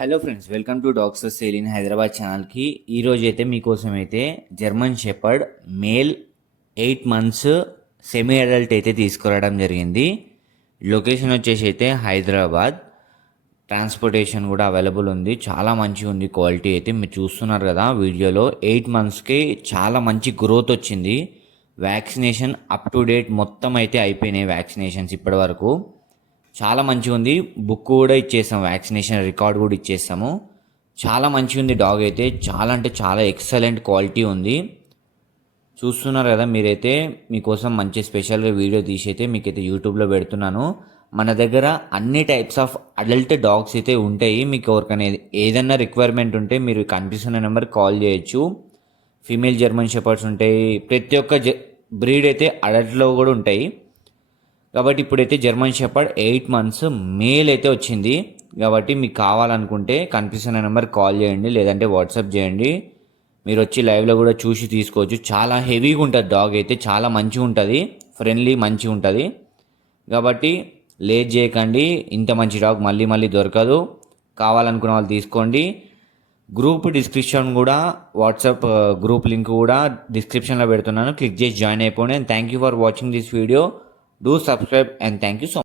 Hello friends, welcome to dogs sale in Hyderabad ఛానల్కి. ఈరోజు అయితే మీకోసం అయితే German shepherd male 8 months semi adult అయితే తీసుకురావడం జరిగింది. లొకేషన్ వచ్చేసి అయితే హైదరాబాద్. ట్రాన్స్పోర్టేషన్ కూడా అవైలబుల్ ఉంది. చాలా మంచిగా ఉంది క్వాలిటీ అయితే. మీరు చూస్తున్నారు కదా వీడియోలో. 8 మంత్స్కి చాలా మంచి గ్రోత్ వచ్చింది. వ్యాక్సినేషన్ అప్ టు డేట్ మొత్తం అయితే అయిపోయినాయి వ్యాక్సినేషన్స్ ఇప్పటి వరకు. చాలా మంచిగా ఉంది. బుక్ కూడా ఇచ్చేస్తాము, వ్యాక్సినేషన్ రికార్డ్ కూడా ఇచ్చేస్తాము. చాలా మంచిగా ఉంది డాగ్ అయితే. చాలా అంటే చాలా ఎక్సలెంట్ క్వాలిటీ ఉంది. చూస్తున్నారు కదా మీరైతే. మీకోసం మంచి స్పెషల్గా వీడియో తీసి అయితే మీకైతే యూట్యూబ్లో పెడుతున్నాను. మన దగ్గర అన్ని టైప్స్ ఆఫ్ అడల్ట్ డాగ్స్ అయితే ఉంటాయి. మీకు ఎవరికైనా ఏదైనా రిక్వైర్మెంట్ ఉంటే మీరు కనిపిస్తున్న నెంబర్కి కాల్ చేయొచ్చు. ఫీమేల్ జర్మన్ షెపర్డ్స్ ఉంటాయి. ప్రతి ఒక్క బ్రీడ్ అయితే అడల్ట్లో కూడా ఉంటాయి. కాబట్టి ఇప్పుడైతే జర్మన్ షెపర్డ్ 8 మంత్స్ మేల్ అయితే వచ్చింది. కాబట్టి మీకు కావాలనుకుంటే కనిపిస్తున్న నెంబర్కి కాల్ చేయండి, లేదంటే వాట్సాప్ చేయండి. మీరు వచ్చి లైవ్లో కూడా చూసి తీసుకోవచ్చు. చాలా హెవీగా ఉంటుంది డాగ్ అయితే. చాలా మంచిగా ఉంటుంది, ఫ్రెండ్లీ మంచిగా ఉంటుంది. కాబట్టి లేట్ చేయకండి. ఇంత మంచి డాగ్ మళ్ళీ మళ్ళీ దొరకదు. కావాలనుకున్న వాళ్ళు తీసుకోండి. గ్రూప్ డిస్క్రిప్షన్ కూడా, వాట్సాప్ గ్రూప్ లింక్ కూడా డిస్క్రిప్షన్లో పెడుతున్నాను. క్లిక్ చేసి జాయిన్ అయిపోండి. And thank you for watching this video. Do subscribe and thank you so much.